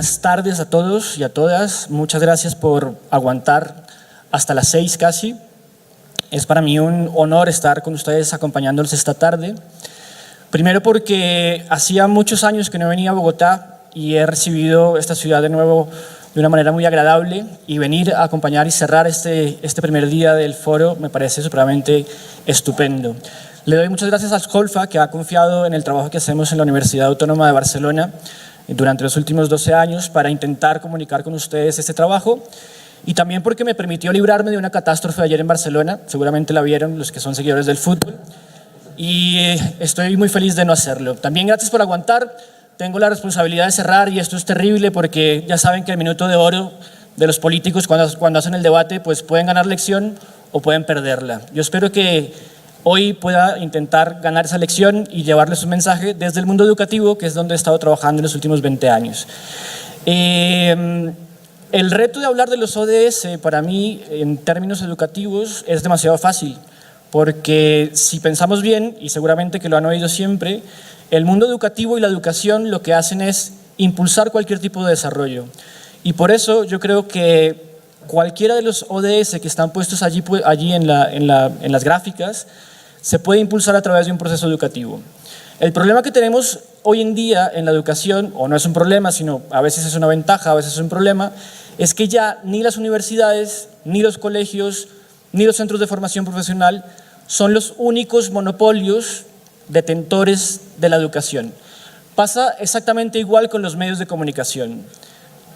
Buenas tardes a todos y a todas. Muchas gracias por aguantar hasta las 6 casi. Es para mí un honor estar con ustedes acompañándolos esta tarde. Primero porque hacía muchos años que no venía a Bogotá y he recibido esta ciudad de nuevo de una manera muy agradable, y venir a acompañar y cerrar este primer día del foro me parece supremamente estupendo. Le doy muchas gracias al Colfa, que ha confiado en el trabajo que hacemos en la Universidad Autónoma de Barcelona durante los últimos 12 años para intentar comunicar con ustedes este trabajo, y también porque me permitió librarme de una catástrofe ayer en Barcelona. Seguramente la vieron los que son seguidores del fútbol, y estoy muy feliz de no hacerlo. También gracias por aguantar. Tengo la responsabilidad de cerrar, y esto es terrible porque ya saben que el minuto de oro de los políticos cuando hacen el debate, pues pueden ganar lección o pueden perderla. Yo espero que hoy pueda intentar ganar esa lección y llevarles un mensaje desde el mundo educativo, que es donde he estado trabajando en los últimos 20 años. El reto de hablar de los ODS para mí en términos educativos es demasiado fácil, porque si pensamos bien, y seguramente que lo han oído siempre, el mundo educativo y la educación lo que hacen es impulsar cualquier tipo de desarrollo. Y por eso yo creo que cualquiera de los ODS que están puestos allí en las gráficas se puede impulsar a través de un proceso educativo. El problema que tenemos hoy en día en la educación, o no es un problema, sino a veces es una ventaja, a veces es un problema, es que ya ni las universidades, ni los colegios, ni los centros de formación profesional son los únicos monopolios detentores de la educación. Pasa exactamente igual con los medios de comunicación.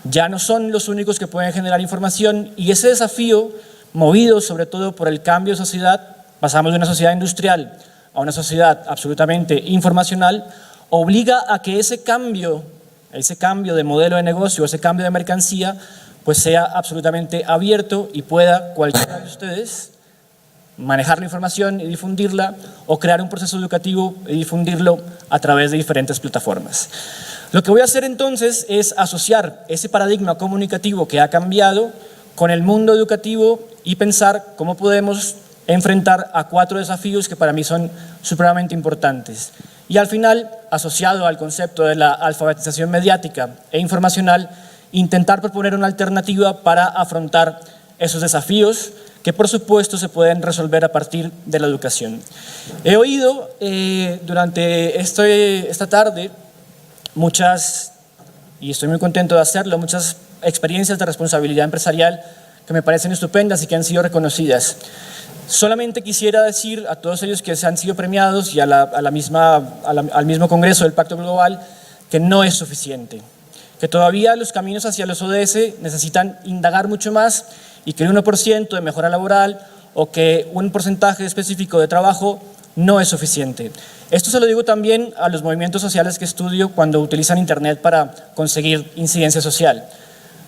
Ya no son los únicos que pueden generar información, y ese desafío, movido sobre todo por el cambio de sociedad, pasamos de una sociedad industrial a una sociedad absolutamente informacional, obliga a que ese cambio de modelo de negocio, ese cambio de mercancía, pues sea absolutamente abierto y pueda cualquiera de ustedes manejar la información y difundirla, o crear un proceso educativo y difundirlo a través de diferentes plataformas. Lo que voy a hacer entonces es asociar ese paradigma comunicativo que ha cambiado con el mundo educativo y pensar cómo podemos enfrentar a 4 desafíos que para mí son supremamente importantes. Y al final, asociado al concepto de la alfabetización mediática e informacional, intentar proponer una alternativa para afrontar esos desafíos que por supuesto se pueden resolver a partir de la educación. He oído durante esta tarde muchas, y estoy muy contento de hacerlo, muchas experiencias de responsabilidad empresarial que me parecen estupendas y que han sido reconocidas. Solamente quisiera decir a todos ellos que se han sido premiados y al mismo Congreso del Pacto Global que no es suficiente, que todavía los caminos hacia los ODS necesitan indagar mucho más, y que el 1% de mejora laboral o que un porcentaje específico de trabajo no es suficiente. Esto se lo digo también a los movimientos sociales que estudio cuando utilizan Internet para conseguir incidencia social.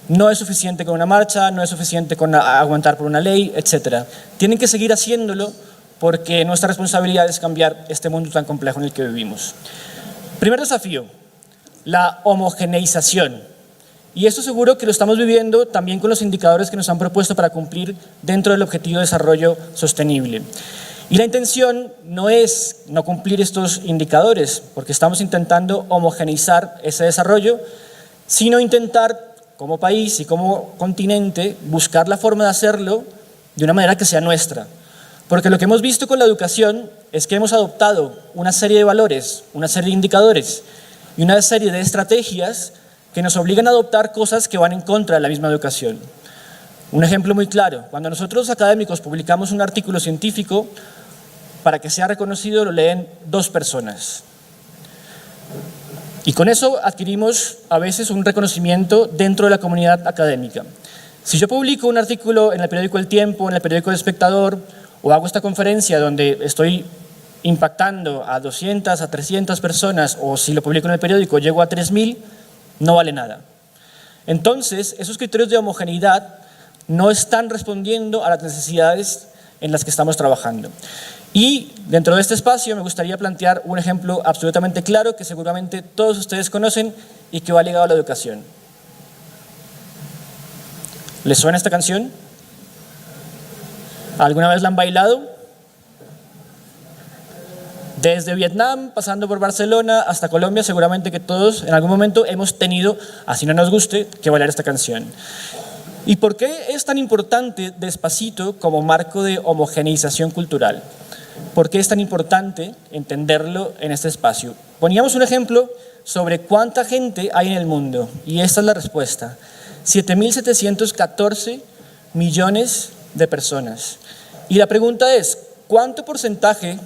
No es suficiente con una marcha, no es suficiente con aguantar por una ley, etc. Tienen que seguir haciéndolo, porque nuestra responsabilidad es cambiar este mundo tan complejo en el que vivimos. Primer desafío, la homogeneización. Y esto seguro que lo estamos viviendo también con los indicadores que nos han propuesto para cumplir dentro del Objetivo de Desarrollo Sostenible. Y la intención no es no cumplir estos indicadores, porque estamos intentando homogeneizar ese desarrollo, sino intentar, como país y como continente, buscar la forma de hacerlo de una manera que sea nuestra. Porque lo que hemos visto con la educación es que hemos adoptado una serie de valores, una serie de indicadores y una serie de estrategias que nos obligan a adoptar cosas que van en contra de la misma educación. Un ejemplo muy claro: cuando nosotros académicos publicamos un artículo científico, para que sea reconocido lo leen 2 personas. Y con eso adquirimos a veces un reconocimiento dentro de la comunidad académica. Si yo publico un artículo en el periódico El Tiempo, en el periódico El Espectador, o hago esta conferencia donde estoy impactando a 200, a 300 personas, o si lo publico en el periódico llego a 3000, no vale nada. Entonces, esos criterios de homogeneidad no están respondiendo a las necesidades en las que estamos trabajando. Y dentro de este espacio me gustaría plantear un ejemplo absolutamente claro que seguramente todos ustedes conocen y que va ligado a la educación. ¿Les suena esta canción? ¿Alguna vez la han bailado? Desde Vietnam, pasando por Barcelona, hasta Colombia, seguramente que todos en algún momento hemos tenido, así no nos guste, que bailar esta canción. ¿Y por qué es tan importante Despacito como marco de homogeneización cultural? ¿Por qué es tan importante entenderlo en este espacio? Poníamos un ejemplo sobre cuánta gente hay en el mundo, y esta es la respuesta. 7.714 millones de personas. Y la pregunta es, ¿cuánto porcentaje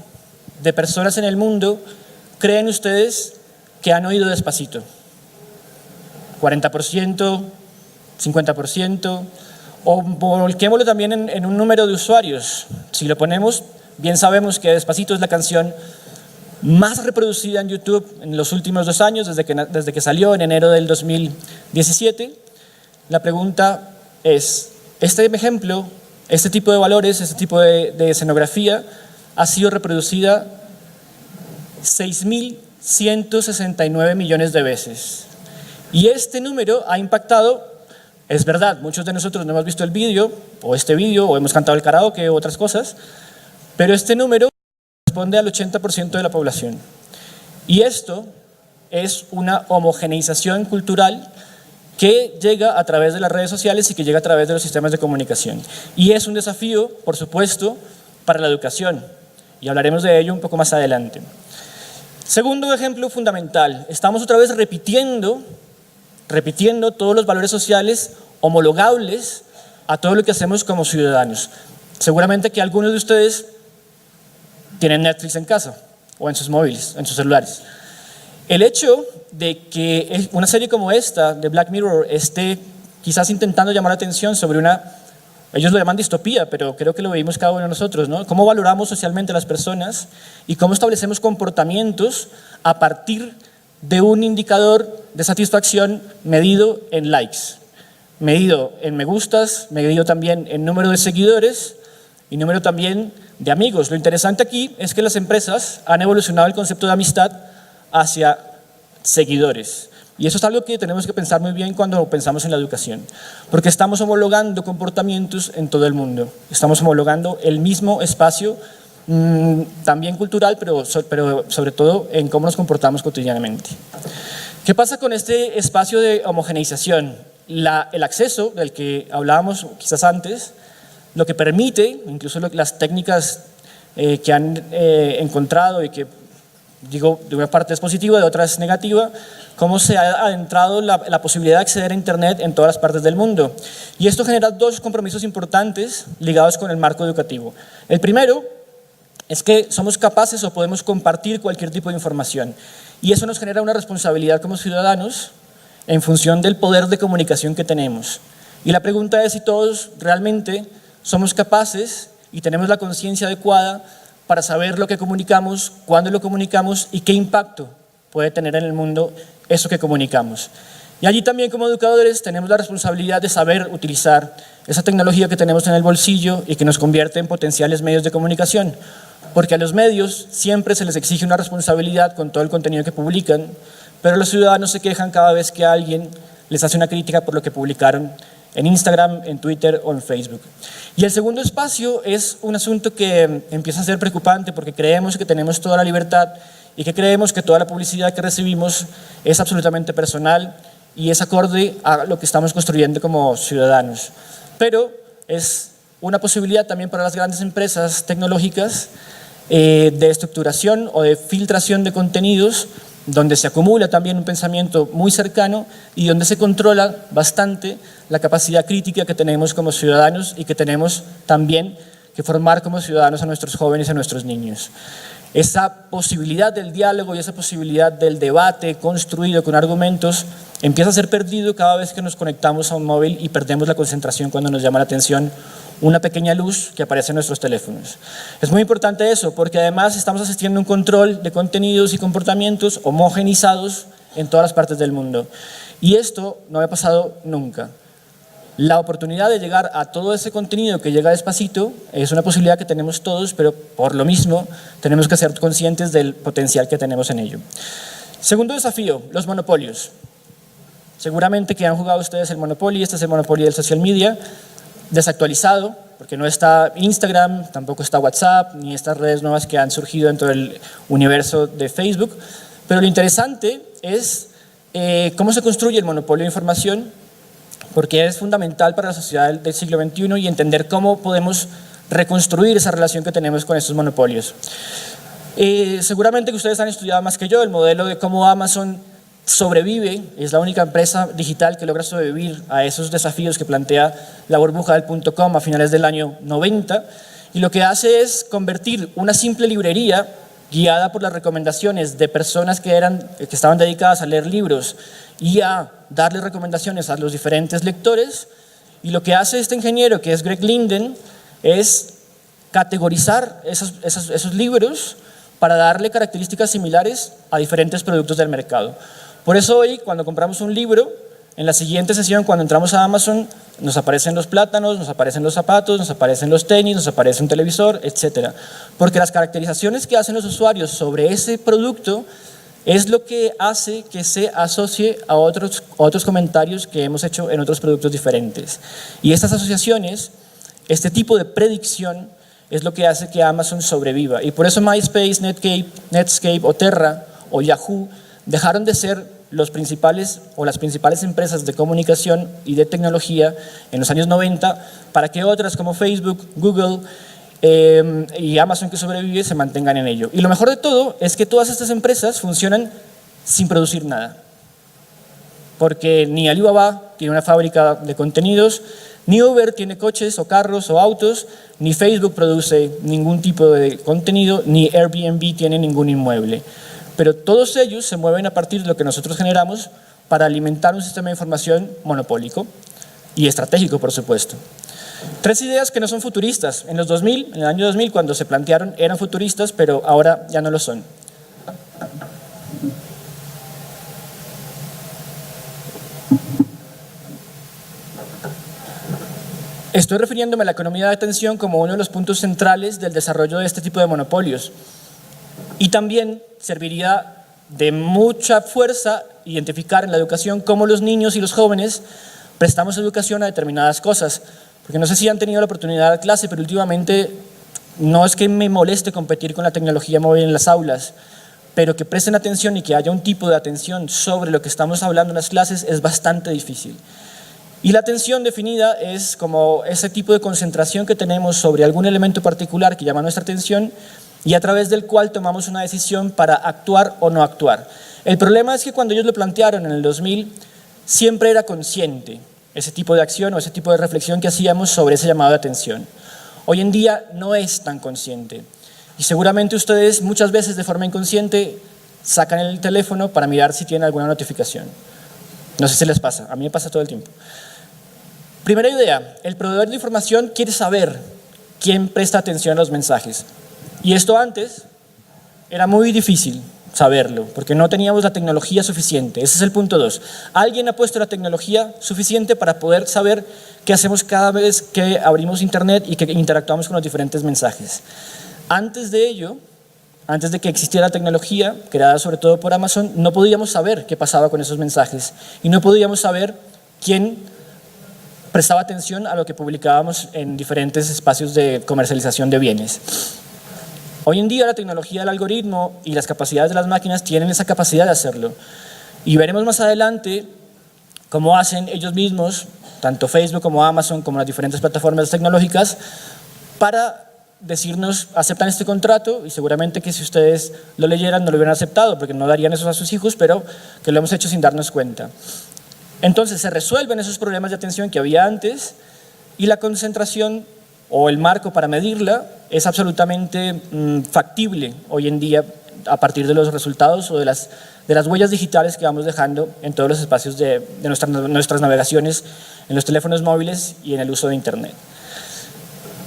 de personas en el mundo creen ustedes que han oído Despacito? ¿40%? ¿50%? O volquémoslo también en un número de usuarios. Si lo ponemos, bien sabemos que Despacito es la canción más reproducida en YouTube en los últimos 2 años, desde que salió en enero del 2017. La pregunta es, este ejemplo, este tipo de valores, este tipo de escenografía ha sido reproducida 6.169 millones de veces. Y este número ha impactado, es verdad, muchos de nosotros no hemos visto el vídeo, o este vídeo, o hemos cantado el karaoke o otras cosas, pero este número corresponde al 80% de la población. Y esto es una homogeneización cultural que llega a través de las redes sociales y que llega a través de los sistemas de comunicación. Y es un desafío, por supuesto, para la educación, y hablaremos de ello un poco más adelante. Segundo ejemplo fundamental, estamos otra vez repitiendo todos los valores sociales homologables a todo lo que hacemos como ciudadanos. Seguramente que algunos de ustedes tienen Netflix en casa, o en sus móviles, en sus celulares. El hecho de que una serie como esta, de Black Mirror, esté quizás intentando llamar la atención sobre ellos lo llaman distopía, pero creo que lo vivimos cada uno de nosotros, ¿no? Cómo valoramos socialmente a las personas y cómo establecemos comportamientos a partir de un indicador de satisfacción medido en likes, medido en me gustas, medido también en número de seguidores y número también de amigos. Lo interesante aquí es que las empresas han evolucionado el concepto de amistad hacia seguidores. Y eso es algo que tenemos que pensar muy bien cuando pensamos en la educación, porque estamos homologando comportamientos en todo el mundo. Estamos homologando el mismo espacio, también cultural, pero sobre todo en cómo nos comportamos cotidianamente. ¿Qué pasa con este espacio de homogeneización? El acceso del que hablábamos quizás antes, lo que permite, incluso las técnicas que han encontrado y que, digo, de una parte es positiva, de otra es negativa, cómo se ha adentrado la posibilidad de acceder a Internet en todas las partes del mundo. Y esto genera 2 compromisos importantes ligados con el marco educativo. El primero es que somos capaces o podemos compartir cualquier tipo de información. Y eso nos genera una responsabilidad como ciudadanos en función del poder de comunicación que tenemos. Y la pregunta es si todos realmente somos capaces y tenemos la conciencia adecuada para saber lo que comunicamos, cuándo lo comunicamos y qué impacto puede tener en el mundo eso que comunicamos. Y allí también como educadores tenemos la responsabilidad de saber utilizar esa tecnología que tenemos en el bolsillo y que nos convierte en potenciales medios de comunicación, porque a los medios siempre se les exige una responsabilidad con todo el contenido que publican, pero los ciudadanos se quejan cada vez que alguien les hace una crítica por lo que publicaron en Instagram, en Twitter o en Facebook. Y el segundo espacio es un asunto que empieza a ser preocupante porque creemos que tenemos toda la libertad y que creemos que toda la publicidad que recibimos es absolutamente personal y es acorde a lo que estamos construyendo como ciudadanos. Pero es una posibilidad también para las grandes empresas tecnológicas de estructuración o de filtración de contenidos, donde se acumula también un pensamiento muy cercano y donde se controla bastante la capacidad crítica que tenemos como ciudadanos y que tenemos también que formar como ciudadanos a nuestros jóvenes y a nuestros niños. Esa posibilidad del diálogo y esa posibilidad del debate construido con argumentos empieza a ser perdido cada vez que nos conectamos a un móvil y perdemos la concentración cuando nos llama la atención una pequeña luz que aparece en nuestros teléfonos. Es muy importante eso porque además estamos asistiendo a un control de contenidos y comportamientos homogenizados en todas las partes del mundo. Y esto no había pasado nunca. La oportunidad de llegar a todo ese contenido que llega despacito es una posibilidad que tenemos todos, pero por lo mismo tenemos que ser conscientes del potencial que tenemos en ello. Segundo desafío, los monopolios. Seguramente que han jugado ustedes el Monopoly, este es el Monopoly del social media, desactualizado, porque no está Instagram, tampoco está WhatsApp, ni estas redes nuevas que han surgido dentro del universo de Facebook. Pero lo interesante es cómo se construye el monopolio de información, porque es fundamental para la sociedad del siglo XXI y entender cómo podemos reconstruir esa relación que tenemos con estos monopolios. Seguramente que ustedes han estudiado más que yo el modelo de cómo Amazon sobrevive, es la única empresa digital que logra sobrevivir a esos desafíos que plantea la burbuja del .com a finales del año 90, y lo que hace es convertir una simple librería guiada por las recomendaciones de personas que estaban dedicadas a leer libros y a darle recomendaciones a los diferentes lectores, y lo que hace este ingeniero, que es Greg Linden, es categorizar esos libros para darle características similares a diferentes productos del mercado. Por eso hoy, cuando compramos un libro, en la siguiente sesión, cuando entramos a Amazon, nos aparecen los plátanos, nos aparecen los zapatos, nos aparecen los tenis, nos aparece un televisor, etc. Porque las caracterizaciones que hacen los usuarios sobre ese producto es lo que hace que se asocie a otros comentarios que hemos hecho en otros productos diferentes. Y estas asociaciones, este tipo de predicción, es lo que hace que Amazon sobreviva. Y por eso MySpace, Netscape o Terra o Yahoo dejaron de ser las principales empresas de comunicación y de tecnología en los años 90 para que otras como Facebook, Google y Amazon, que sobrevive, se mantengan en ello. Y lo mejor de todo es que todas estas empresas funcionan sin producir nada. Porque ni Alibaba tiene una fábrica de contenidos, ni Uber tiene coches o carros o autos, ni Facebook produce ningún tipo de contenido, ni Airbnb tiene ningún inmueble. Pero todos ellos se mueven a partir de lo que nosotros generamos para alimentar un sistema de información monopólico y estratégico, por supuesto. Tres ideas que no son futuristas. En el año 2000, cuando se plantearon, eran futuristas, pero ahora ya no lo son. Estoy refiriéndome a la economía de atención como uno de los puntos centrales del desarrollo de este tipo de monopolios. Y también serviría de mucha fuerza identificar en la educación cómo los niños y los jóvenes prestamos educación a determinadas cosas. Porque no sé si han tenido la oportunidad de dar clase, pero últimamente no es que me moleste competir con la tecnología móvil en las aulas, pero que presten atención y que haya un tipo de atención sobre lo que estamos hablando en las clases es bastante difícil. Y la atención definida es como ese tipo de concentración que tenemos sobre algún elemento particular que llama nuestra atención y a través del cual tomamos una decisión para actuar o no actuar. El problema es que cuando ellos lo plantearon en el 2000, siempre era consciente ese tipo de acción o ese tipo de reflexión que hacíamos sobre ese llamado de atención. Hoy en día no es tan consciente y seguramente ustedes muchas veces de forma inconsciente sacan el teléfono para mirar si tienen alguna notificación. No sé si les pasa, a mí me pasa todo el tiempo. Primera idea, el proveedor de información quiere saber quién presta atención a los mensajes. Y esto antes era muy difícil saberlo, porque no teníamos la tecnología suficiente. Ese es el punto 2. Alguien ha puesto la tecnología suficiente para poder saber qué hacemos cada vez que abrimos internet y que interactuamos con los diferentes mensajes. Antes de ello, antes de que existiera la tecnología, creada sobre todo por Amazon, no podíamos saber qué pasaba con esos mensajes y no podíamos saber quién prestaba atención a lo que publicábamos en diferentes espacios de comercialización de bienes. Hoy en día la tecnología, el algoritmo y las capacidades de las máquinas tienen esa capacidad de hacerlo. Y veremos más adelante cómo hacen ellos mismos, tanto Facebook como Amazon, como las diferentes plataformas tecnológicas, para decirnos, aceptan este contrato, y seguramente que si ustedes lo leyeran no lo hubieran aceptado, porque no darían eso a sus hijos, pero que lo hemos hecho sin darnos cuenta. Entonces se resuelven esos problemas de atención que había antes y la concentración o el marco para medirla es absolutamente factible hoy en día a partir de los resultados o de las huellas digitales que vamos dejando en todos los espacios de nuestras navegaciones, en los teléfonos móviles y en el uso de Internet.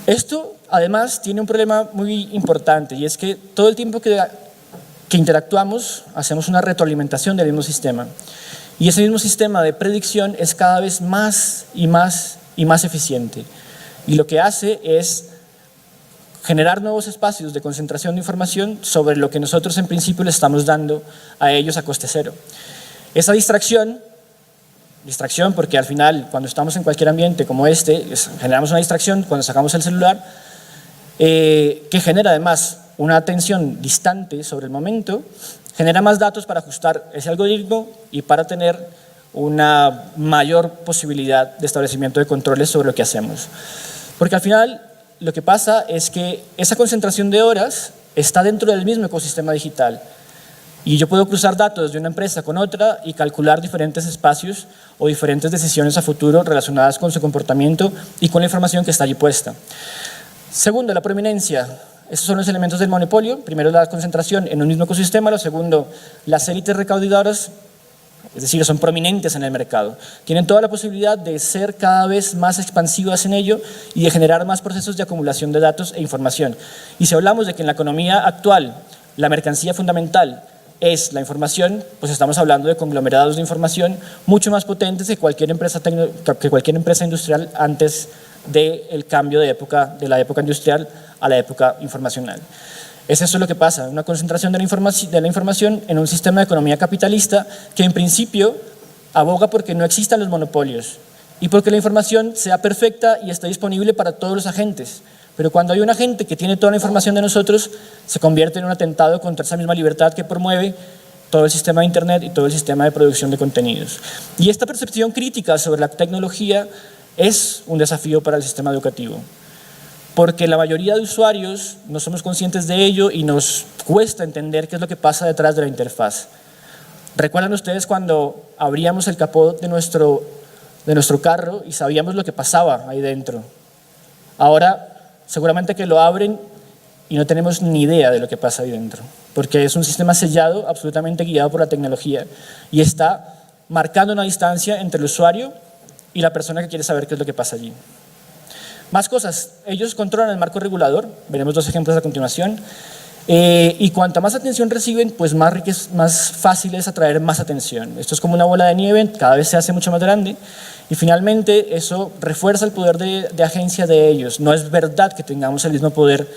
Esto además tiene un problema muy importante y es que todo el tiempo que interactuamos hacemos una retroalimentación del mismo sistema. Y ese mismo sistema de predicción es cada vez más y más y más eficiente. Y lo que hace es generar nuevos espacios de concentración de información sobre lo que nosotros en principio le estamos dando a ellos a coste cero. Esa distracción distracción porque al final cuando estamos en cualquier ambiente como este, generamos una distracción cuando sacamos el celular, que genera además una atención distante sobre el momento, genera más datos para ajustar ese algoritmo y para tener una mayor posibilidad de establecimiento de controles sobre lo que hacemos. Porque al final lo que pasa es que esa concentración de horas está dentro del mismo ecosistema digital y yo puedo cruzar datos de una empresa con otra y calcular diferentes espacios o diferentes decisiones a futuro relacionadas con su comportamiento y con la información que está allí puesta. Segundo, la prominencia. Estos son los elementos del monopolio. Primero, la concentración en un mismo ecosistema. Lo segundo, las élites recaudadoras, es decir, son prominentes en el mercado. Tienen toda la posibilidad de ser cada vez más expansivas en ello y de generar más procesos de acumulación de datos e información. Y si hablamos de que en la economía actual la mercancía fundamental es la información, pues estamos hablando de conglomerados de información mucho más potentes que cualquier empresa industrial antes del cambio de la época industrial a la época informacional. Es eso lo que pasa, una concentración de la información en un sistema de economía capitalista que en principio aboga porque no existan los monopolios y porque la información sea perfecta y esté disponible para todos los agentes. Pero cuando hay un agente que tiene toda la información de nosotros, se convierte en un atentado contra esa misma libertad que promueve todo el sistema de Internet y todo el sistema de producción de contenidos. Y esta percepción crítica sobre la tecnología es un desafío para el sistema educativo, porque la mayoría de usuarios no somos conscientes de ello y nos cuesta entender qué es lo que pasa detrás de la interfaz. ¿Recuerdan ustedes cuando abríamos el capó de nuestro carro y sabíamos lo que pasaba ahí dentro? Ahora seguramente que lo abren y no tenemos ni idea de lo que pasa ahí dentro, porque es un sistema sellado, absolutamente guiado por la tecnología y está marcando una distancia entre el usuario y la persona que quiere saber qué es lo que pasa allí. Más cosas, ellos controlan el marco regulador, veremos dos ejemplos a continuación, y cuanta más atención reciben, pues más fácil es atraer más atención. Esto es como una bola de nieve, cada vez se hace mucho más grande, y finalmente eso refuerza el poder de agencia de ellos. No es verdad que tengamos el mismo poder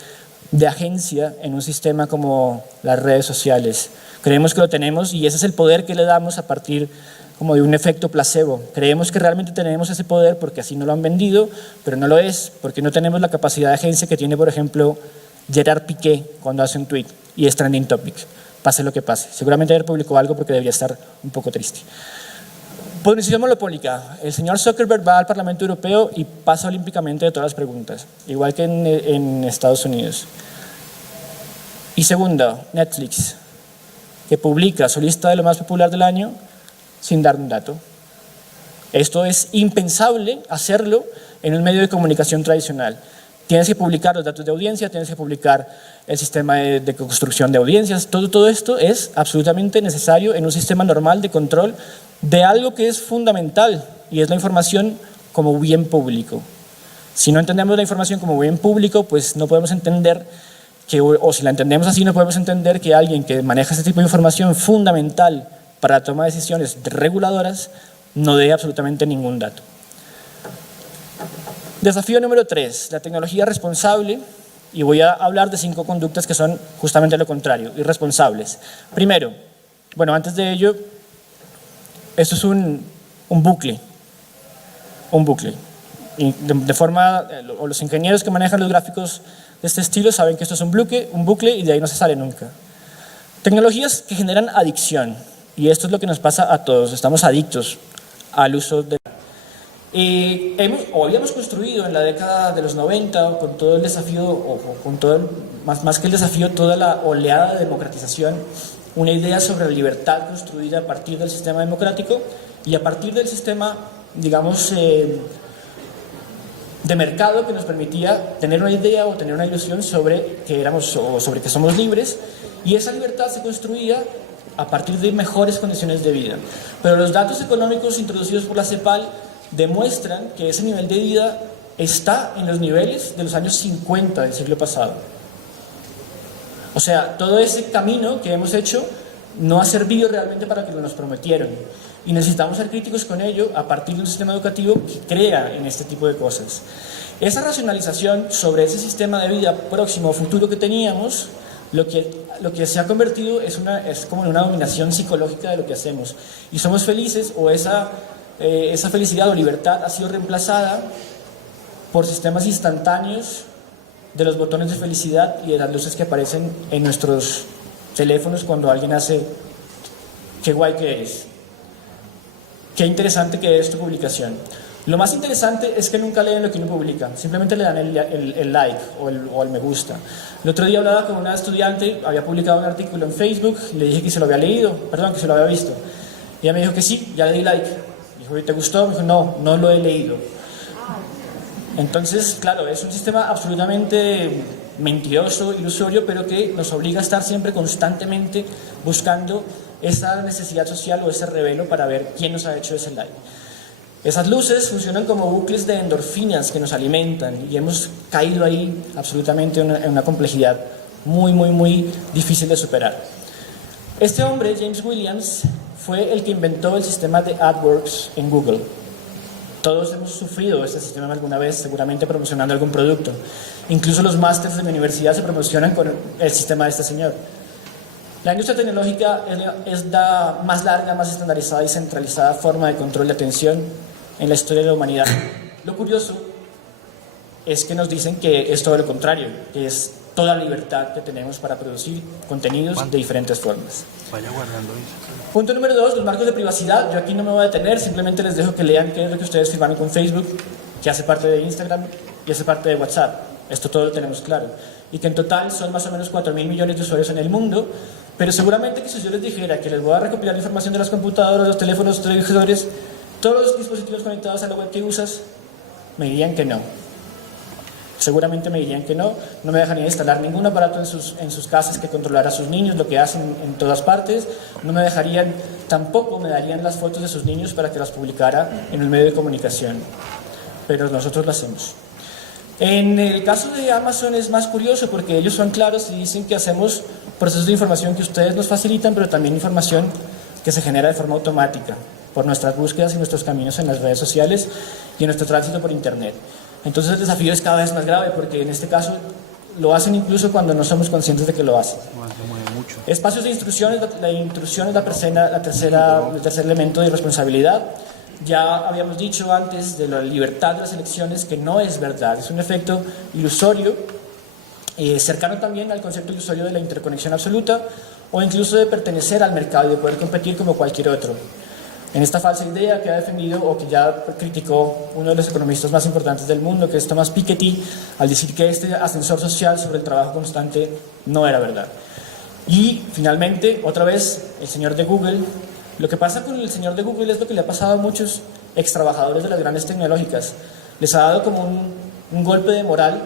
de agencia en un sistema como las redes sociales. Creemos que lo tenemos y ese es el poder que le damos a partir como de un efecto placebo. Creemos que realmente tenemos ese poder porque así nos lo han vendido, pero no lo es, porque no tenemos la capacidad de agencia que tiene, por ejemplo, Gerard Piqué cuando hace un tweet y es trending topic, pase lo que pase. Seguramente ayer publicó algo porque debería estar un poco triste. Posición monopólica. El señor Zuckerberg va al Parlamento Europeo y pasa olímpicamente de todas las preguntas, igual que en Estados Unidos. Y segundo, Netflix, que publica su lista de lo más popular del año sin dar un dato. Esto es impensable hacerlo en un medio de comunicación tradicional. Tienes que publicar los datos de audiencia, tienes que publicar el sistema de construcción de audiencias, todo esto es absolutamente necesario en un sistema normal de control de algo que es fundamental y es la información como bien público. Si no entendemos la información como bien público, pues no podemos entender o si la entendemos así, no podemos entender que alguien que maneja este tipo de información fundamental para la toma de decisiones reguladoras no dé absolutamente ningún dato. Desafío número 3, la tecnología responsable, y voy a hablar de 5 conductas que son justamente lo contrario, irresponsables. Primero, bueno, antes de ello, esto es un bucle. Y de forma, o los ingenieros que manejan los gráficos de este estilo saben que esto es un bucle y de ahí no se sale nunca. Tecnologías que generan adicción, y esto es lo que nos pasa a todos, estamos adictos al uso de... habíamos construido en la década de los 90 con todo el desafío, más que el desafío, toda la oleada de democratización, una idea sobre la libertad construida a partir del sistema democrático y a partir del sistema, digamos, de mercado que nos permitía tener una idea o tener una ilusión sobre que somos libres, y esa libertad se construía a partir de mejores condiciones de vida. Pero los datos económicos introducidos por la CEPAL demuestran que ese nivel de vida está en los niveles de los años 50 del siglo pasado. O sea, todo ese camino que hemos hecho no ha servido realmente para lo que nos prometieron. Y necesitamos ser críticos con ello a partir de un sistema educativo que crea en este tipo de cosas. Esa racionalización sobre ese sistema de vida próximo o futuro que teníamos, lo que se ha convertido es como en una dominación psicológica de lo que hacemos. Y somos felices, o esa esa felicidad o libertad ha sido reemplazada por sistemas instantáneos de los botones de felicidad y de las luces que aparecen en nuestros teléfonos cuando alguien hace qué guay que es, qué interesante que es tu publicación. Lo más interesante es que nunca leen lo que uno publica, simplemente le dan el like o el me gusta. El otro día hablaba con una estudiante, había publicado un artículo en Facebook, le dije que se lo había leído, perdón, que se lo había visto. Y ella me dijo que sí, ya le di like. Dijo, ¿y te gustó? Me dijo, no, no lo he leído. Entonces, claro, es un sistema absolutamente mentiroso, ilusorio, pero que nos obliga a estar siempre constantemente buscando esa necesidad social o ese revelo para ver quién nos ha hecho ese like. Esas luces funcionan como bucles de endorfinas que nos alimentan y hemos caído ahí absolutamente en una complejidad muy difícil de superar. Este hombre, James Williams, fue el que inventó el sistema de AdWords en Google. Todos hemos sufrido este sistema alguna vez, seguramente promocionando algún producto. Incluso los másters de mi universidad se promocionan con el sistema de este señor. La industria tecnológica es la más larga, más estandarizada y centralizada forma de control de atención en la historia de la humanidad. Lo curioso es que nos dicen que es todo lo contrario, que es toda la libertad que tenemos para producir contenidos de diferentes formas. Vaya guardando eso. Punto número 2, los marcos de privacidad. Yo aquí no me voy a detener, simplemente les dejo que lean qué es lo que ustedes firmaron con Facebook, que hace parte de Instagram y hace parte de WhatsApp. Esto todo lo tenemos claro. Y que en total son más o menos 4.000 millones de usuarios en el mundo, pero seguramente que si yo les dijera que les voy a recopilar información de las computadoras, los teléfonos, los televisores, todos los dispositivos conectados a la web que usas, me dirían que no. Seguramente me dirían que no me dejarían instalar ningún aparato en sus casas que controlara a sus niños, lo que hacen en todas partes, no me dejarían, tampoco me darían las fotos de sus niños para que las publicara en el medio de comunicación, pero nosotros lo hacemos. En el caso de Amazon es más curioso porque ellos son claros y dicen que hacemos procesos de información que ustedes nos facilitan, pero también información que se genera de forma automática por nuestras búsquedas y nuestros caminos en las redes sociales y en nuestro tránsito por internet. Entonces el desafío es cada vez más grave porque en este caso lo hacen incluso cuando no somos conscientes de que lo hacen. Espacios de instrucciones, la intrusión es el tercer elemento de irresponsabilidad. Ya habíamos dicho antes de la libertad de las elecciones que no es verdad, es un efecto ilusorio, cercano también al concepto ilusorio de la interconexión absoluta o incluso de pertenecer al mercado y de poder competir como cualquier otro. En esta falsa idea que ha defendido o que ya criticó uno de los economistas más importantes del mundo, que es Thomas Piketty, al decir que este ascensor social sobre el trabajo constante no era verdad. Y finalmente, otra vez, el señor de Google. Lo que pasa con el señor de Google es lo que le ha pasado a muchos extrabajadores de las grandes tecnológicas. Les ha dado como un golpe de moral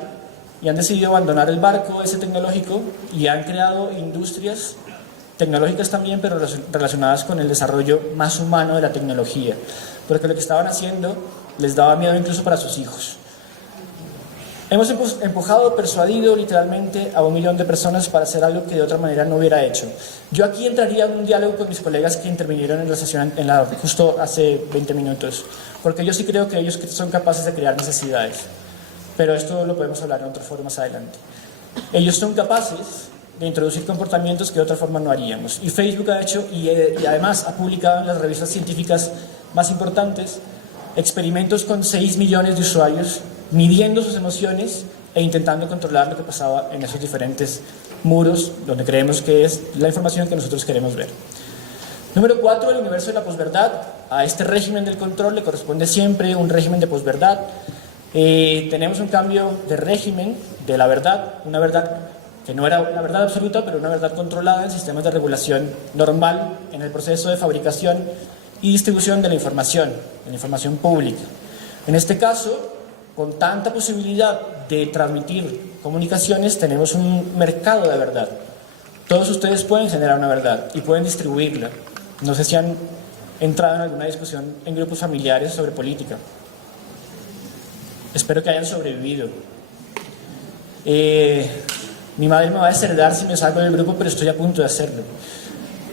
y han decidido abandonar el barco ese tecnológico y han creado industrias tecnológicas también, pero relacionadas con el desarrollo más humano de la tecnología, porque lo que estaban haciendo les daba miedo incluso para sus hijos. Hemos empujado, persuadido literalmente a 1 millón de personas para hacer algo que de otra manera no hubiera hecho. Yo aquí entraría en un diálogo con mis colegas que intervinieron en la sesión justo hace 20 minutos, porque yo sí creo que ellos son capaces de crear necesidades, pero esto lo podemos hablar en otro foro más adelante. Ellos son capaces de introducir comportamientos que de otra forma no haríamos. Y Facebook ha hecho, y además ha publicado en las revistas científicas más importantes, experimentos con 6 millones de usuarios, midiendo sus emociones e intentando controlar lo que pasaba en esos diferentes muros, donde creemos que es la información que nosotros queremos ver. Número 4, el universo de la posverdad. A este régimen del control le corresponde siempre un régimen de posverdad. Tenemos un cambio de régimen de la verdad, una verdad que no era una verdad absoluta, pero una verdad controlada en sistemas de regulación normal en el proceso de fabricación y distribución de la información pública. En este caso, con tanta posibilidad de transmitir comunicaciones, tenemos un mercado de verdad. Todos ustedes pueden generar una verdad y pueden distribuirla. No sé si han entrado en alguna discusión en grupos familiares sobre política. Espero que hayan sobrevivido. Mi madre me va a desheredar si me salgo del grupo, pero estoy a punto de hacerlo.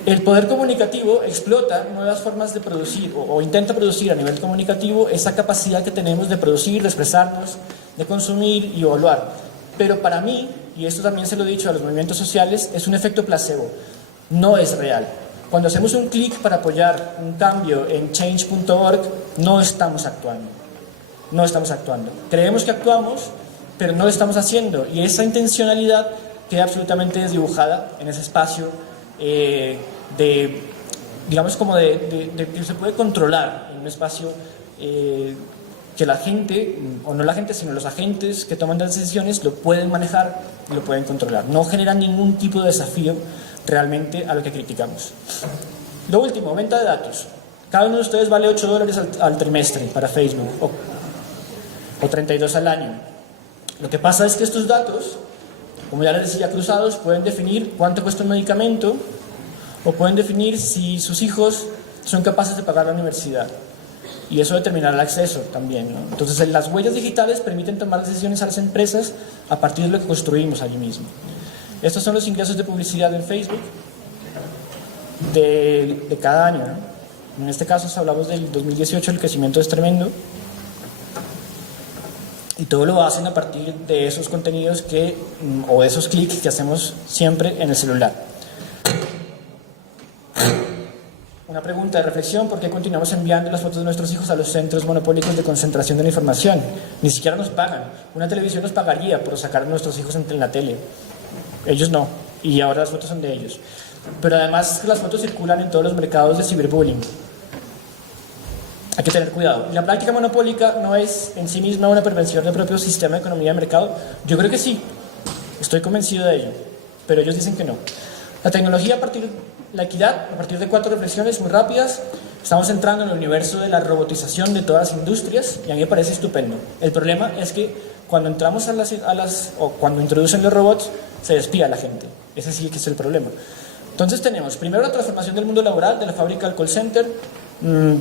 El poder comunicativo explota nuevas formas de producir o intenta producir a nivel comunicativo esa capacidad que tenemos de producir, de expresarnos, de consumir y evaluar. Pero para mí, y esto también se lo he dicho a los movimientos sociales, es un efecto placebo, no es real. Cuando hacemos un clic para apoyar un cambio en change.org, no estamos actuando. No estamos actuando. Creemos que actuamos, pero no lo estamos haciendo. Y esa intencionalidad queda absolutamente desdibujada en ese espacio digamos, como que se puede controlar en un espacio que la gente, o no la gente, sino los agentes que toman las decisiones lo pueden manejar y lo pueden controlar. No generan ningún tipo de desafío realmente a lo que criticamos. Lo último, venta de datos. Cada uno de ustedes vale $8 al trimestre para Facebook o 32 al año. Lo que pasa es que estos datos, como ya les decía, cruzados, pueden definir cuánto cuesta un medicamento o pueden definir si sus hijos son capaces de pagar la universidad. Y eso determinará el acceso también, ¿no? Entonces, las huellas digitales permiten tomar decisiones a las empresas a partir de lo que construimos allí mismo. Estos son los ingresos de publicidad en Facebook de cada año, ¿no? En este caso, si hablamos del 2018, el crecimiento es tremendo. Y todo lo hacen a partir de esos contenidos o de esos clics que hacemos siempre en el celular. Una pregunta de reflexión: ¿por qué continuamos enviando las fotos de nuestros hijos a los centros monopólicos de concentración de la información? Ni siquiera nos pagan. Una televisión nos pagaría por sacar a nuestros hijos en la tele. Ellos no. Y ahora las fotos son de ellos. Pero además las fotos circulan en todos los mercados de ciberbullying. Hay que tener cuidado. ¿Y la práctica monopólica no es en sí misma una perversión del propio sistema de economía de mercado? Yo creo que sí. Estoy convencido de ello. Pero ellos dicen que no. La tecnología la equidad, a partir de 4 reflexiones muy rápidas. Estamos entrando en el universo de la robotización de todas las industrias y a mí me parece estupendo. El problema es que cuando entramos o cuando introducen los robots, se despide a la gente. Ese sí que es el problema. Entonces tenemos primero la transformación del mundo laboral, de la fábrica al call center.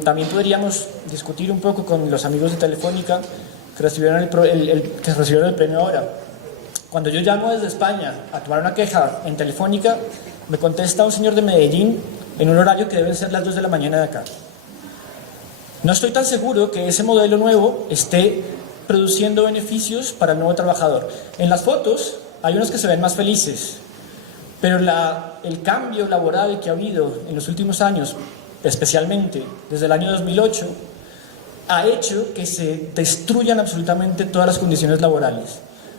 También podríamos discutir un poco con los amigos de Telefónica que recibieron el premio ahora. Cuando yo llamo desde España a tomar una queja en Telefónica, me contesta un señor de Medellín en un horario que deben ser las 2 de la mañana de acá. No estoy tan seguro que ese modelo nuevo esté produciendo beneficios para el nuevo trabajador. En las fotos hay unos que se ven más felices, pero el cambio laboral que ha habido en los últimos años, especialmente desde el año 2008, ha hecho que se destruyan absolutamente todas las condiciones laborales.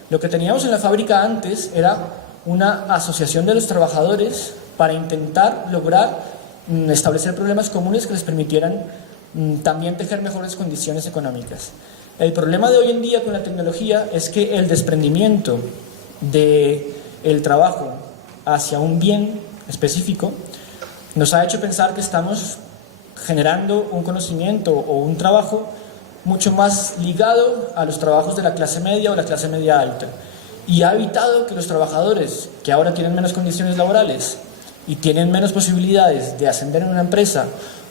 Lo que teníamos en la fábrica antes era una asociación de los trabajadores para intentar lograr establecer problemas comunes que les permitieran también tejer mejores condiciones económicas. El problema de hoy en día con la tecnología es que el desprendimiento del trabajo hacia un bien específico nos ha hecho pensar que estamos generando un conocimiento o un trabajo mucho más ligado a los trabajos de la clase media o la clase media alta, y ha evitado que los trabajadores que ahora tienen menos condiciones laborales y tienen menos posibilidades de ascender en una empresa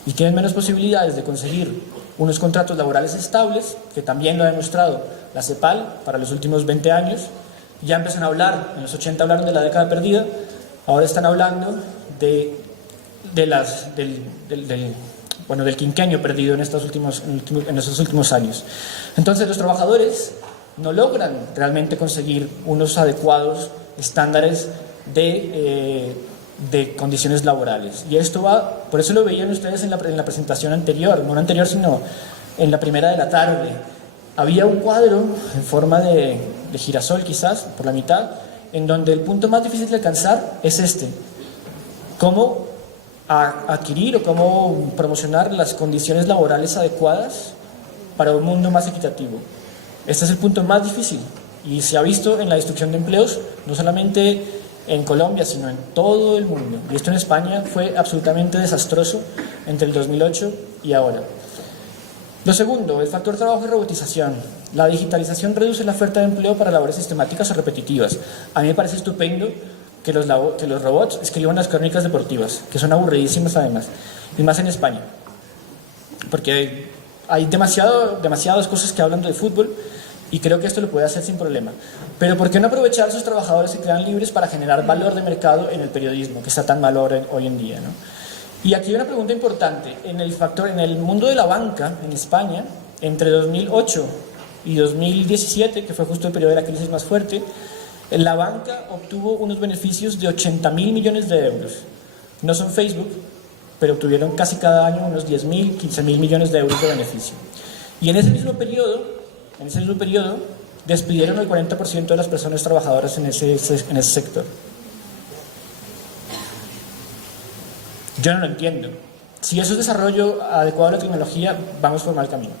y tienen menos posibilidades de conseguir unos contratos laborales estables, que también lo ha demostrado la CEPAL para los últimos 20 años. Ya empiezan a hablar, en los 80 hablaron de la década perdida, ahora están hablando del quinquenio perdido en estos últimos años. Entonces los trabajadores no logran realmente conseguir unos adecuados estándares de condiciones laborales. Y esto va, por eso lo veían ustedes en la presentación anterior, no la anterior sino en la primera de la tarde. Había un cuadro en forma de girasol quizás, por la mitad, en donde el punto más difícil de alcanzar es cómo adquirir o cómo promocionar las condiciones laborales adecuadas para un mundo más equitativo. Este es el punto más difícil y se ha visto en la destrucción de empleos, no solamente en Colombia, sino en todo el mundo. Y esto en España fue absolutamente desastroso entre el 2008 y ahora. Lo segundo, el factor trabajo y robotización. La digitalización reduce la oferta de empleo para labores sistemáticas o repetitivas. A mí me parece estupendo que los robots escriban las crónicas deportivas, que son aburridísimas además, y más en España, porque hay demasiadas cosas que hablan de fútbol y creo que esto lo puede hacer sin problema. Pero ¿por qué no aprovechar a esos trabajadores que quedan libres para generar valor de mercado en el periodismo, que está tan mal hoy en día, ¿no? Y aquí hay una pregunta importante. En el mundo de la banca en España, entre 2008 y 2017, que fue justo el periodo de la crisis más fuerte, la banca obtuvo unos beneficios de 80.000 millones de euros. No son Facebook, pero obtuvieron casi cada año unos 10.000, 15.000 millones de euros de beneficio. Y en ese mismo periodo, despidieron el 40% de las personas trabajadoras en ese sector. Yo no lo entiendo. Si eso es desarrollo adecuado a la tecnología, vamos por mal camino.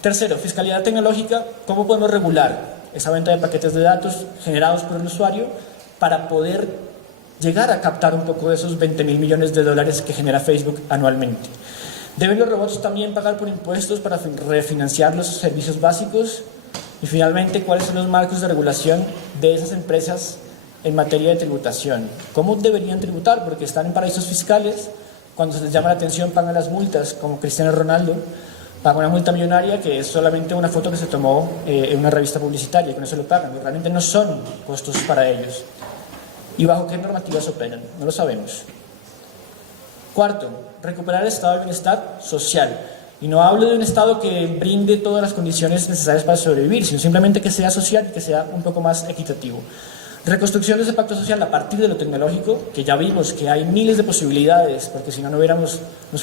Tercero, fiscalidad tecnológica. ¿Cómo podemos regular esa venta de paquetes de datos generados por el usuario para poder llegar a captar un poco de esos 20.000 millones de dólares que genera Facebook anualmente? ¿Deben los robots también pagar por impuestos para refinanciar los servicios básicos? Y finalmente, ¿cuáles son los marcos de regulación de esas empresas en materia de tributación? ¿Cómo deberían tributar? Porque están en paraísos fiscales, cuando se les llama la atención pagan las multas, como Cristiano Ronaldo, paga una multa millonaria que es solamente una foto que se tomó en una revista publicitaria, con eso lo pagan, realmente no son costos para ellos. ¿Y bajo qué normativas operan? No lo sabemos. Cuarto, recuperar el estado de bienestar social. Y no hablo de un estado que brinde todas las condiciones necesarias para sobrevivir, sino simplemente que sea social y que sea un poco más equitativo. Reconstrucción de ese pacto social a partir de lo tecnológico, que ya vimos que hay miles de posibilidades, porque si no, nos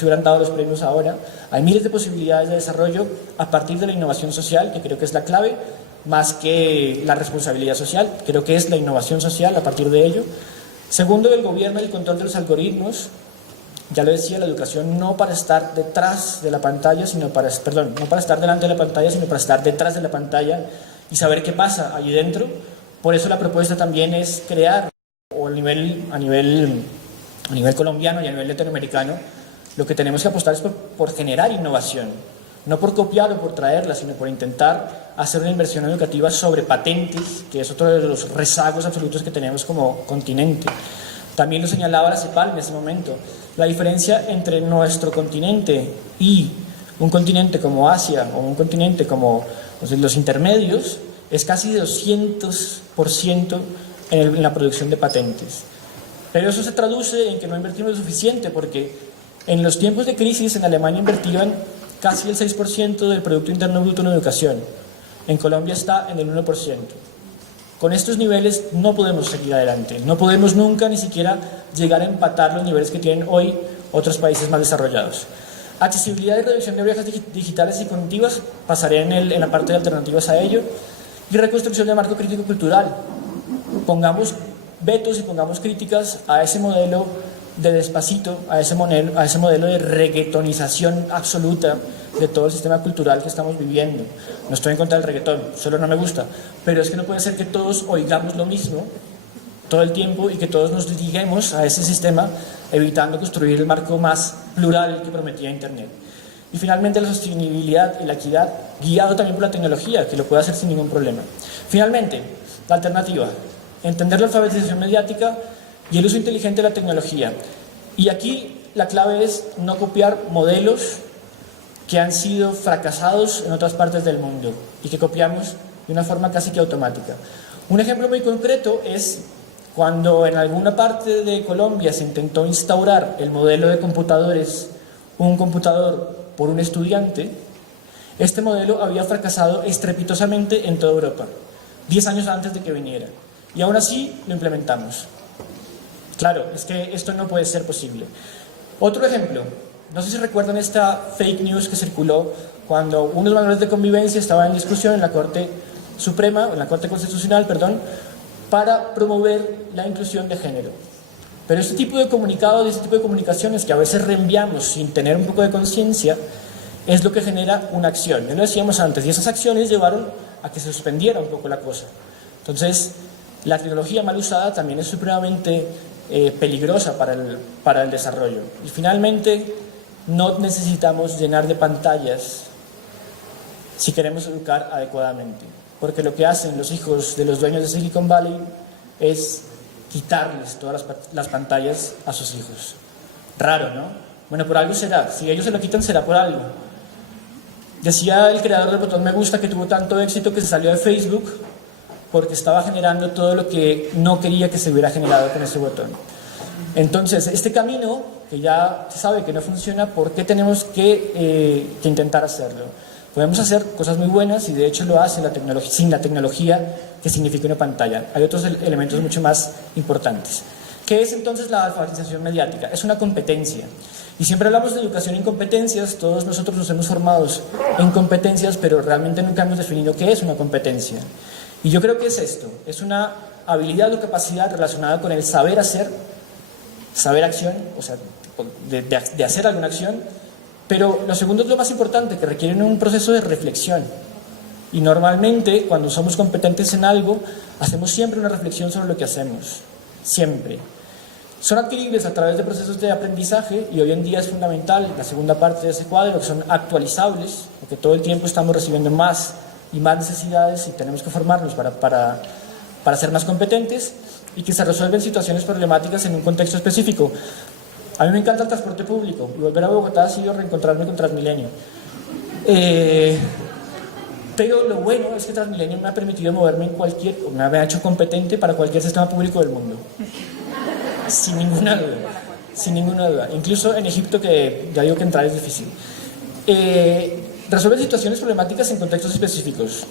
hubieran dado los premios ahora. Hay miles de posibilidades de desarrollo a partir de la innovación social, que creo que es la clave, más que la responsabilidad social, creo que es la innovación social a partir de ello. Segundo, el gobierno y el control de los algoritmos. Ya lo decía, la educación no para estar detrás de la pantalla, no para estar delante de la pantalla, sino para estar detrás de la pantalla y saber qué pasa allí dentro. Por eso la propuesta también es crear, o a nivel colombiano y a nivel latinoamericano, lo que tenemos que apostar es por generar innovación, no por copiar o por traerla, sino por intentar hacer una inversión educativa sobre patentes, que es otro de los rezagos absolutos que tenemos como continente. También lo señalaba la CEPAL en ese momento. La diferencia entre nuestro continente y un continente como Asia o un continente como los intermedios es casi de 200% en la producción de patentes. Pero eso se traduce en que no invertimos lo suficiente, porque en los tiempos de crisis en Alemania invertían casi el 6% del Producto Interno Bruto en educación. En Colombia está en el 1%. Con estos niveles no podemos seguir adelante, no podemos nunca ni siquiera llegar a empatar los niveles que tienen hoy otros países más desarrollados. Accesibilidad y reducción de brechas digitales y cognitivas, pasaré en la parte de alternativas a ello. Y reconstrucción del marco crítico cultural. Pongamos vetos y pongamos críticas a ese modelo de Despacito, a ese modelo de reggaetonización absoluta de todo el sistema cultural que estamos viviendo. No estoy en contra del reggaetón, solo no me gusta, pero es que no puede ser que todos oigamos lo mismo todo el tiempo y que todos nos liguemos a ese sistema, evitando construir el marco más plural que prometía Internet. Y finalmente la sostenibilidad y la equidad, guiado también por la tecnología, que lo puede hacer sin ningún problema. Finalmente, la alternativa, entender la alfabetización mediática y el uso inteligente de la tecnología. Y aquí la clave es no copiar modelos que han sido fracasados en otras partes del mundo y que copiamos de una forma casi que automática. Un ejemplo muy concreto es cuando en alguna parte de Colombia se intentó instaurar el modelo de computadores, un computador por un estudiante. Este modelo había fracasado estrepitosamente en toda Europa, 10 años antes de que viniera, y aún así lo implementamos. Claro, es que esto no puede ser posible. Otro ejemplo, no sé si recuerdan esta fake news que circuló cuando unos valores de convivencia estaban en discusión en la Corte Suprema, en la Corte Constitucional, perdón, para promover la inclusión de género. Pero este tipo de comunicados, este tipo de comunicaciones que a veces reenviamos sin tener un poco de conciencia, es lo que genera una acción. Ya lo decíamos antes, y esas acciones llevaron a que se suspendiera un poco la cosa. Entonces, la tecnología mal usada también es supremamente peligrosa para el desarrollo. Y finalmente, no necesitamos llenar de pantallas si queremos educar adecuadamente, porque lo que hacen los hijos de los dueños de Silicon Valley es quitarles todas las pantallas a sus hijos. Raro, ¿no? Bueno, por algo será. Si ellos se lo quitan, será por algo. Decía el creador del botón me gusta que tuvo tanto éxito que se salió de Facebook porque estaba generando todo lo que no quería que se hubiera generado con ese botón. Entonces, este camino, que ya se sabe que no funciona, ¿por qué tenemos que intentar hacerlo? Podemos hacer cosas muy buenas y de hecho lo hace sin la tecnología que significa una pantalla. Hay otros elementos mucho más importantes. ¿Qué es entonces la alfabetización mediática? Es una competencia. Y siempre hablamos de educación en competencias, todos nosotros nos hemos formado en competencias, pero realmente nunca hemos definido qué es una competencia. Y yo creo que es esto, es una habilidad o capacidad relacionada con el saber hacer, saber acción, o sea, de hacer alguna acción, pero lo segundo es lo más importante, que requiere un proceso de reflexión. Y normalmente, cuando somos competentes en algo, hacemos siempre una reflexión sobre lo que hacemos, siempre. Son adquiribles a través de procesos de aprendizaje y hoy en día es fundamental, la segunda parte de ese cuadro, que son actualizables, porque todo el tiempo estamos recibiendo más y más necesidades y tenemos que formarnos para ser más competentes y que se resuelven situaciones problemáticas en un contexto específico. A mí me encanta el transporte público y volver a Bogotá ha sido reencontrarme con Transmilenio. Pero lo bueno es que Transmilenio me ha permitido moverme me ha hecho competente para cualquier sistema público del mundo. Sin ninguna duda, sin ninguna duda. Incluso en Egipto, que ya digo que entrar es difícil. Resuelven situaciones problemáticas en contextos específicos,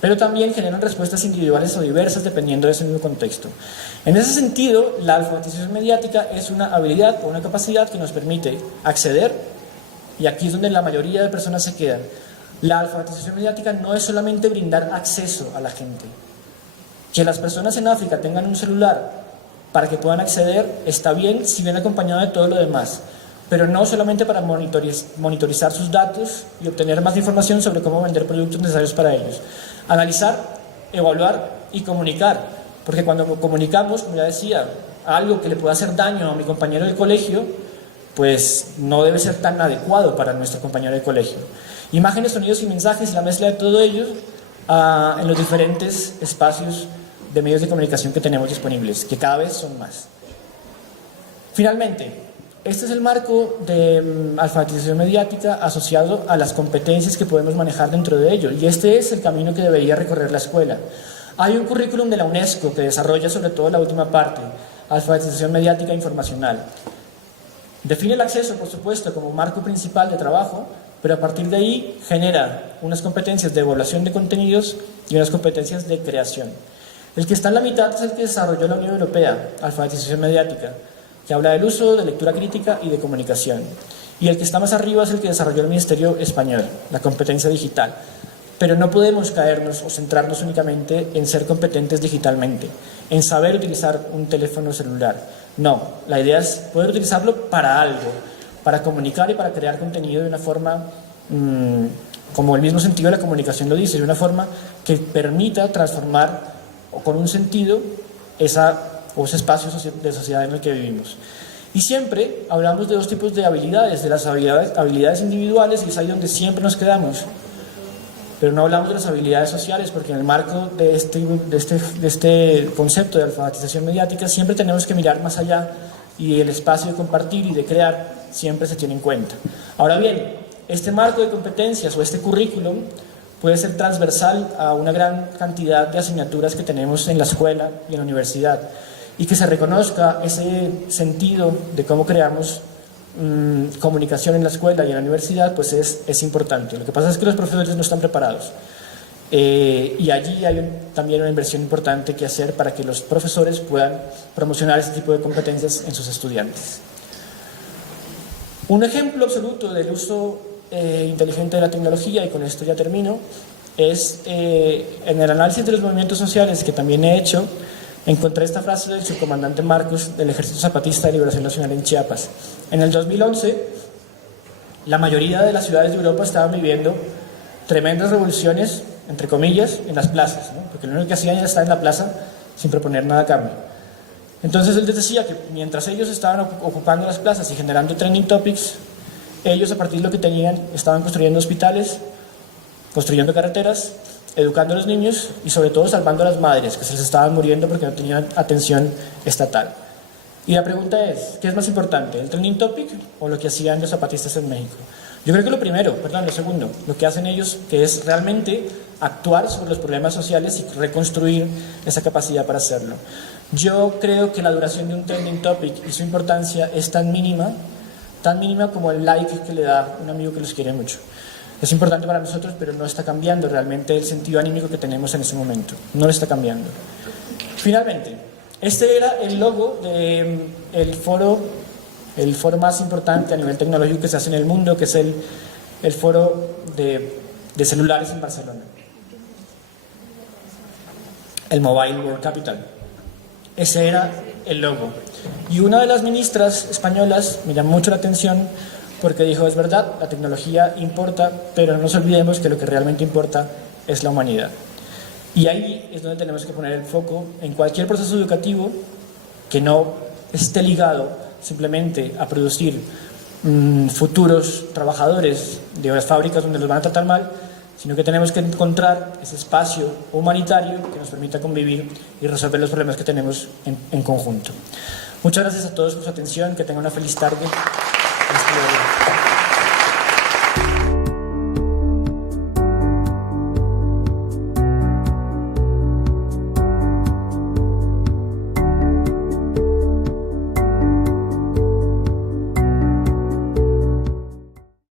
pero también generan respuestas individuales o diversas dependiendo de ese mismo contexto. En ese sentido, la alfabetización mediática es una habilidad o una capacidad que nos permite acceder, y aquí es donde la mayoría de personas se quedan. La alfabetización mediática no es solamente brindar acceso a la gente. Que las personas en África tengan un celular para que puedan acceder está bien si viene acompañado de todo lo demás, pero no solamente para monitorizar sus datos y obtener más información sobre cómo vender productos necesarios para ellos. Analizar, evaluar y comunicar, porque cuando comunicamos, como ya decía, algo que le pueda hacer daño a mi compañero del colegio, pues no debe ser tan adecuado para nuestro compañero de colegio. Imágenes, sonidos y mensajes y la mezcla de todo ello en los diferentes espacios de medios de comunicación que tenemos disponibles, que cada vez son más. Finalmente, este es el marco de alfabetización mediática asociado a las competencias que podemos manejar dentro de ello, y este es el camino que debería recorrer la escuela. Hay un currículum de la UNESCO que desarrolla sobre todo la última parte, alfabetización mediática e informacional. Define el acceso, por supuesto, como marco principal de trabajo, pero a partir de ahí genera unas competencias de evaluación de contenidos y unas competencias de creación. El que está en la mitad es el que desarrolló la Unión Europea, alfabetización mediática, que habla del uso de lectura crítica y de comunicación. Y el que está más arriba es el que desarrolló el Ministerio Español, la competencia digital. Pero no podemos caernos o centrarnos únicamente en ser competentes digitalmente, en saber utilizar un teléfono celular. No, la idea es poder utilizarlo para algo, para comunicar y para crear contenido de una forma, como el mismo sentido de la comunicación lo dice, de una forma que permita transformar o con un sentido ese espacio de sociedad en el que vivimos. Y siempre hablamos de dos tipos de habilidades, de las habilidades individuales, y es ahí donde siempre nos quedamos. Pero no hablamos de las habilidades sociales, porque en el marco de este concepto de alfabetización mediática siempre tenemos que mirar más allá, y el espacio de compartir y de crear siempre se tiene en cuenta. Ahora bien, este marco de competencias o este currículum puede ser transversal a una gran cantidad de asignaturas que tenemos en la escuela y en la universidad, y que se reconozca ese sentido de cómo creamos comunicación en la escuela y en la universidad, pues es importante. Lo que pasa es que los profesores no están preparados, y allí hay también una inversión importante que hacer para que los profesores puedan promocionar ese tipo de competencias en sus estudiantes. Un ejemplo absoluto del uso inteligente de la tecnología, y con esto ya termino, es en el análisis de los movimientos sociales que también he hecho, encontré esta frase del subcomandante Marcos del Ejército Zapatista de Liberación Nacional en Chiapas. En el 2011, la mayoría de las ciudades de Europa estaban viviendo tremendas revoluciones, entre comillas, en las plazas, ¿no? Porque lo único que hacían era estar en la plaza sin proponer nada a cambio. Entonces él les decía que mientras ellos estaban ocupando las plazas y generando trending topics, ellos, a partir de lo que tenían, estaban construyendo hospitales, construyendo carreteras, educando a los niños y sobre todo salvando a las madres que se les estaban muriendo porque no tenían atención estatal. Y la pregunta es, ¿qué es más importante, el trending topic o lo que hacían los zapatistas en México? Yo creo que lo segundo, lo que hacen ellos, que es realmente actuar sobre los problemas sociales y reconstruir esa capacidad para hacerlo. Yo creo que la duración de un trending topic y su importancia es tan mínima como el like que le da un amigo que los quiere mucho. Es importante para nosotros, pero no está cambiando realmente el sentido anímico que tenemos en ese momento. No lo está cambiando. Finalmente, este era el logo del foro el foro más importante a nivel tecnológico que se hace en el mundo, que es el foro de celulares en Barcelona, el Mobile World Capital. Ese era el logo. Y una de las ministras españolas me llamó mucho la atención porque dijo, es verdad, la tecnología importa, pero no nos olvidemos que lo que realmente importa es la humanidad. Y ahí es donde tenemos que poner el foco en cualquier proceso educativo que no esté ligado simplemente a producir futuros trabajadores de las fábricas donde los van a tratar mal, sino que tenemos que encontrar ese espacio humanitario que nos permita convivir y resolver los problemas que tenemos en conjunto. Muchas gracias a todos por su atención, que tengan una feliz tarde.